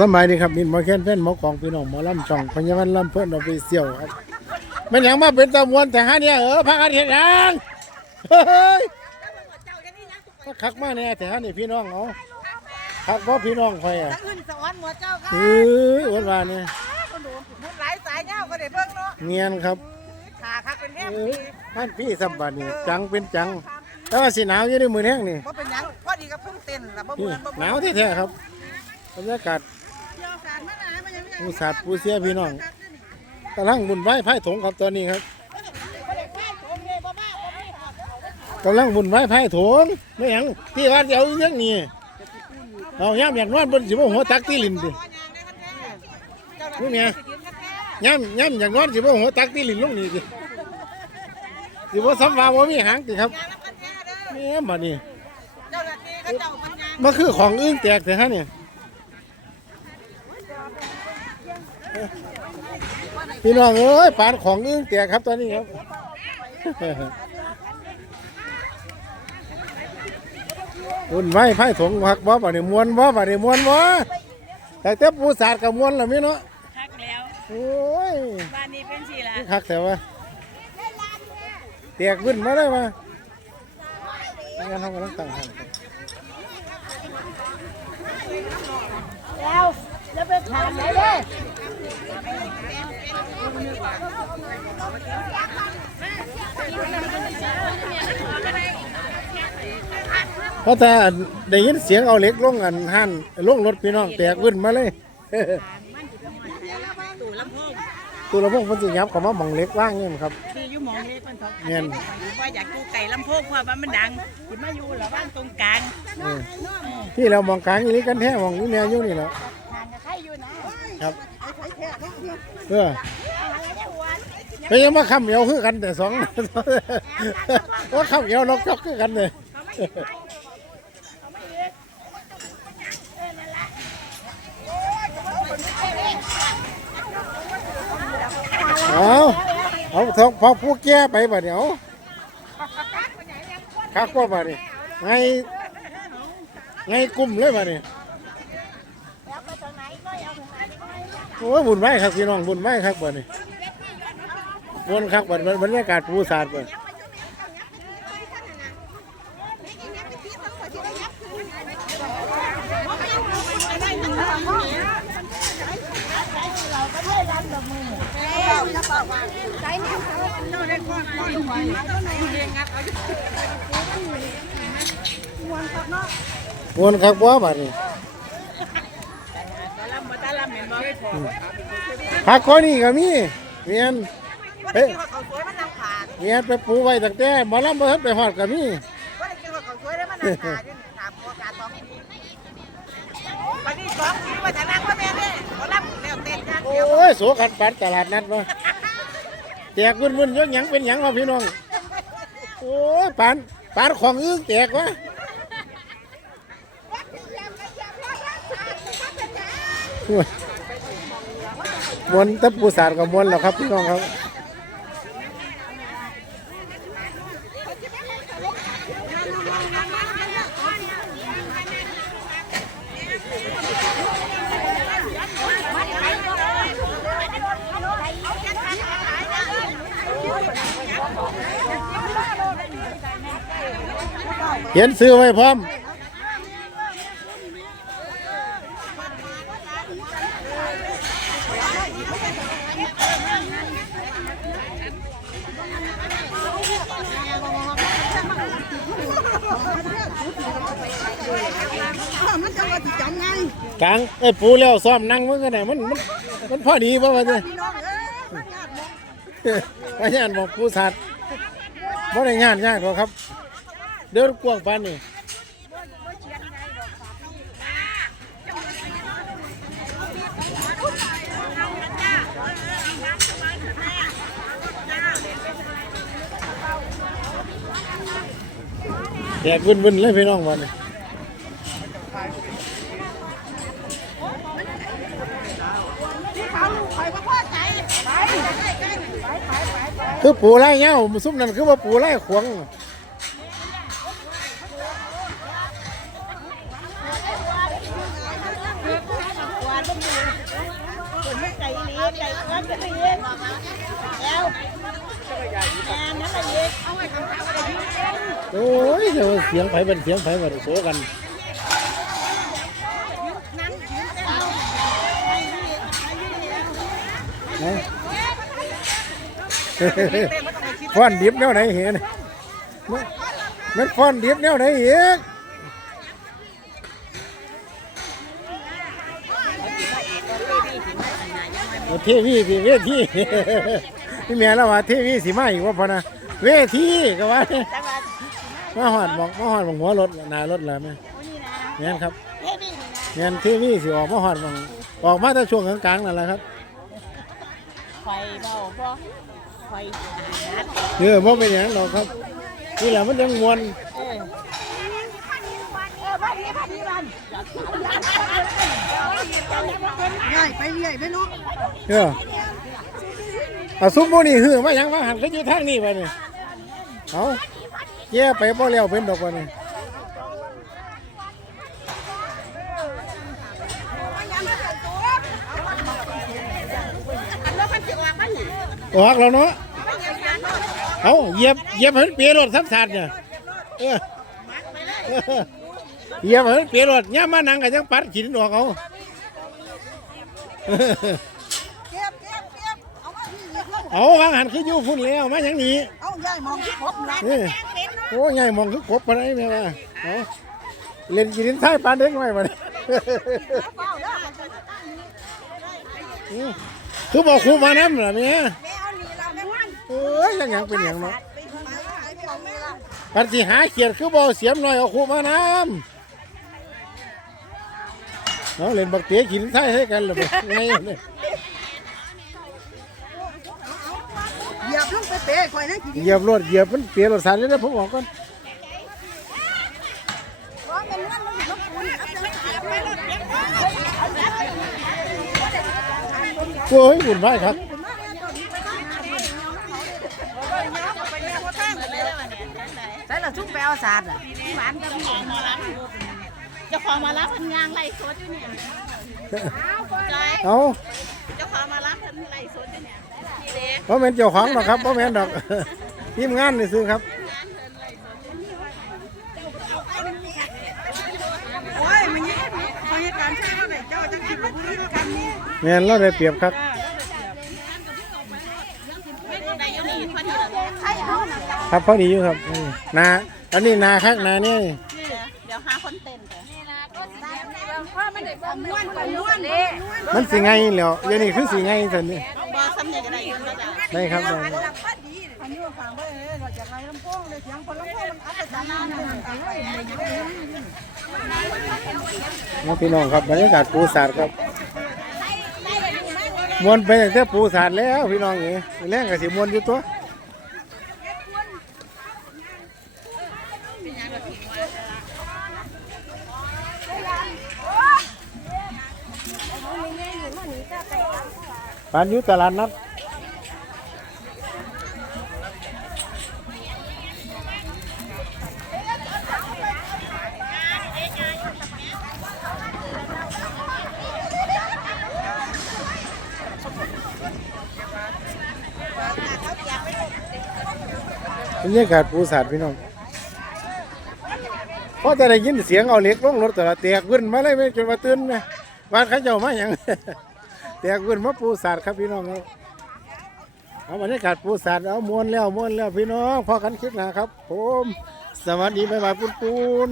สมัยนี้ครับมินหมอแค้นแฟนหมอของพี่น้องหมอลำช่องพญาวันลำเพื่อนเราไปเสี่ยวครับมันหยังมาเป็นตะมวนแต่ฮะเนี่ยเออพักอาทิตย์ยังเฮ้ยก็คักมาเนี่ยแต่ฮะนี่พี่น้องเอาคักเพราะพี่น้องคอยอะทั้งอื่นสอนหมวเจ้าค่ะเออวันวานเนี่ยคนดูมุดหลายสายเงาก็ได้เบิ่งเนาะเงียนครับขาคักเป็นแห้งท่านพี่สัมบัตินี่จังเป็นจังแต่ว่าสีหนาวอยู่ในมือแห้งนี่บ่เป็นยังพอดีกับเพิ่งเต้นละบ่นี่เบื่อบ่หนาวแท้ๆครับบรรยากาศ ผู้สาดผู้เสียพี่น้องกำลังบุญไหว้ไพ่ถงครับตอนนี้ครับบ่ได้ควายโถมเลยบ่มาบ่มีหอดกำลังบุญไหว้ไพ่โถงไม่หยังที่ว่าเดี๋ยวอีกอย่างนี้เอาย่ำอย่างนอนบนสิบหัวตักที่ลินดิขอยางได้คันแท้เจ้าหน้าที่นี่ไงสิยืนคันแท้ย่ำย่ำอย่างนอนสิบหัวตักที่ลินลงนี่ดิสิบสัมภาว่ามีหางติครับยางแล้วคันแท้เด้อเนี่ยมานี่เจ้าหน้าที่เขาเจ้ามันยางมันคือของอื่นแตกแต่ฮะเนี่ย พี่น้องเอ้ยปานของอื่นแตกครับตอนนี้ครับอุ่นไว้ไพ่ถงหักบ่บ่ได้มวนบ่บ่ได้มวนบ่แต่เต็ปูสาดกับมวนล่ะมีเนาะทักแล้วโอ้ยบ้านนี้เป็นสีละคักแต่ว่าแตกขึ้นมาได้มางั้นเขากำลังตั้งหันครับแล้ว แล้วไปถามไหนเด้เพราะถ้าได้ยินเสียงเอาเหล็กลงอันหันลงรถพี่น้องแตกขึ้นมาเลยตู่ลำโพงตัวละพวกมันสิยับเข้ามาหมองเหล็กว่างนี่ครับคืออยู่หมองเล็กมันเขาเงินว่าอยากดูไก่ลำโพงเพราะว่ามันดังสิมาอยู่หรือบ้านตรงกลางเออที่เรามองกลางอีนี้กันแท้มองนี่แนวอยู่นี่แหละทางกับ ใครอยู่นะครับเออไปยังมาคำเอวคือกันแต่สองว่าคำเอวนกจอกคือกันเลยเอาเอาทองพอผู้แก่ไปบ่เดี๋ยวคักว่าบ่นี่ไงไงกลุ่มเลยบ่นี่ โอ้บุญไว้ครับพี่น้องบุญไว้ครับบ่นี่บนครับบ่บรรยากาศปูสาดบ่วนครับว่าบาดนี้ ตาลำมาตาลำเห็นบ่ ผักก้อนนี่ก็มีเมียนบ่ได้กินข้าวเขาสวยมันนางขาดเมียนไปปลูกไว้ตั้งแต่หมอลำบ่ทันไปฮอดก็มีบ่ได้กินข้าวเขาสวยแล้วมันนางขาดอยู่ถามโอกาสสองปีวันนี้สองปีว่าจะนั่งว่าแม่เนี่ยบ่รับแล้วเต้นอย่างเดียวโอ้ยโสกันปันตลาดนัดวะแตกวุ่นๆยกหยังเป็นหยังวะพี่น้องโอ้ยปานปานของอึ้งแตกวะโอ้ย มวนแตะปูสาดกับมวนแล้วครับพี่น้องครับเขียนซื้อไว้พร้อม มันจะว่าสิจำไง กลางเอ้ยปูแล้วซ้อมนั่งมันก็ได้มันมันมันพอดีป่ะวะเนี่ยพี่น้องเอ้ยมันญาติหมดพยานบอกปูสัตว์บ่ได้งานยากหรอกครับ เดินกว้างปานนี่ แดกวุ่นๆเลยพี่น้องวันนี้คือปูไล่เงี้ยวซุ่มนั่นคือว่าปูไล่ขวงเลี้ยงไก่ก้อนจะเลี้ยงแล้ว โอ้ยเดี๋ยวเสียงไผเป็นเสียงไผบ่ได้โซกันนั้นยืนเต้นเนาะฟ้อนดิบแนวไหนเห็นมันมันฟ้อนดิบแนวไหนอีกเอาเทวีสิเวที พี่แม่แล้วว่าเทวีสิมาอีกว่าพอนะเวทีก็ว่าจังหวัดมาหอดบอกมาหอดบอกหัวรถหน้ารถแล้วแม่โอ้นี่นะแม่นครับเฮ้ยนี่นะแม่นเทวีสิออกมาหอดบอกออกมาแต่ช่วงกลางๆนั่นแหละครับไฟเบาบ่ไฟนัดเออบ่เป็นอย่างนั้นหรอกครับ นี่แหละมันยังมวนเออเออบ้านนี้บ้านนี้บ้านง่ายไปเรื่อยไปเนาะเออ เอาซุปหมูนี่หือมายังมาหันก็อยู่ทางนี้ไปนี่เอาแย่ไปบ่แล้วเป็นดอกวะนี่ออกแล้วเนาะเอาเยียบเยียบให้มันเปียรถสัมสัตว์เนี่ยเยียบให้มันเปียรถย่ามานังก็จังปัดขินออกเอา เก็บเก็บเก็บเอามาที่นี่ เอาวางหันคืออยู่พุ่นแล้วมาอย่างนี้เอาใหญ่มองที่พบนะนี่โอ้ยใหญ่มองคือกบปานไหนแม่ว่าเอาเล่นกินท้ายปานเด็กไว้บ่นี่อืมคือบอกครูมาน้ำเหรอแม่แม่เอาหนีเราแม่วันเอ้ยยังหยังเป็นอย่างเนาะไปมาขายของแม่ละปันสิหาเขียดคือบอกเสียมหน่อยเอาครูมาน้ำเนาะเล่นบักเต๋กินท้ายให้กันเหรอบ่ไงเนี่ย ยียบลงไปเตะคอยนั่งกินเหยียบรถเหยียบมันเปลี่ยนรถสารเลยนะผมบอกก่อนร้องกันนั่นมันอยู่ลบปูนครับจะเหยียบไปรถเก็บโอ้ยบุญไหวครับใส่ละชุบไปเอาสาดอะหวานกับพี่มารับเจ้าของมารับพันยางไล่สดอยู่เนี่ยจอยเอาเจ้าของมารับพันไล่สดอยู่เนี่ยพี่ เล็กเพราะแม่นเจ้าของหรอกครับเพราะแม่นดอกทีมงานนี่ซื้อครับโอ้ยมันยิ่งพอเหตุการณ์ใช่ไหมเจ้าจะคิดว่าผู้นี้กันนี่แม่นเราได้เปรียบครับไม่ได้อยู่นี่พอดีเลยใช่เอานะครับพอดีอยู่ครับอืมนาอันนี้นาคักนานี่เดี๋ยวหาคนเต้นกันม้วนกว่าม้วนเลยมันสิไงแล้วเดี๋ยวนี้คือสิไงสันนี่ บอสำนียงอะไรกันนะจ๊ะได้ครับได้อันนี้ฟังไปเลยเราจะไล่ลำโพงเลยเสียงคนลำโพงมันอัดแต่ตามนั้นเลยน้อพี่น้องครับบรรยากาศปูสาดครับมวนไปตั้งแต่ปูสาดแล้วพี่น้องเอ๋แรงกับสิมวนอยู่ตัวปานอยู่ตลาดนัดบรรยากาศปูสาดพี่น้องเพอจะได้ยินเสียงเอาเล็กลงรถแต่ละแตกขึ้นมาเลยไหมจนมาตื่นไหมบ้านเขาเจ้ามาอย่าง แตกขึ้นมาปูสัตว์ครับพี่น้องครับเอาบรรยากาศปูสัตว์เอามวนแล้วมวนแล้วพี่น้องพอกันคลิปหนะครับ ผม สวัสดีบ๊ายบายปุ้นปุน